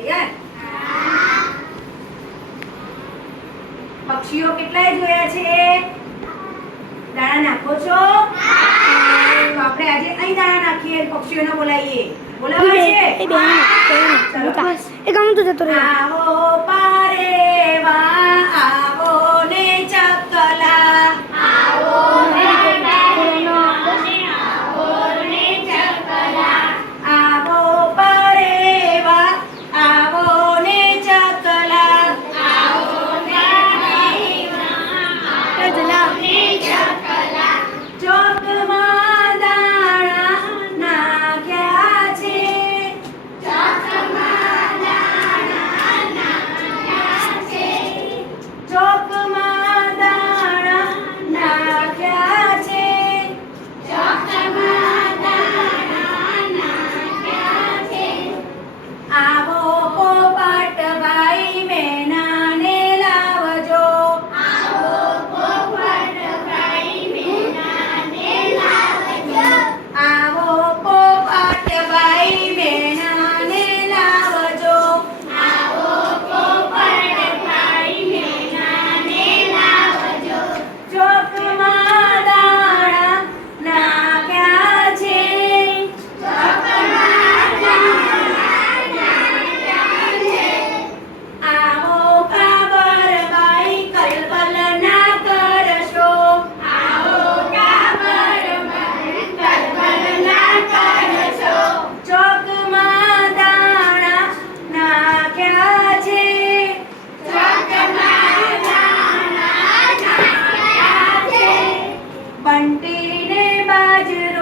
તૈયાર પક્ષીઓ કેટલાય જોયા છે દાણા નાખો છો તો આપણે આજે અહીં દાણા નાખીએ પક્ષીઓને બોલાવીએ બોલાવા છે એ બેન. એ કામ તો જતો રહ્યો આવો bye, doodle.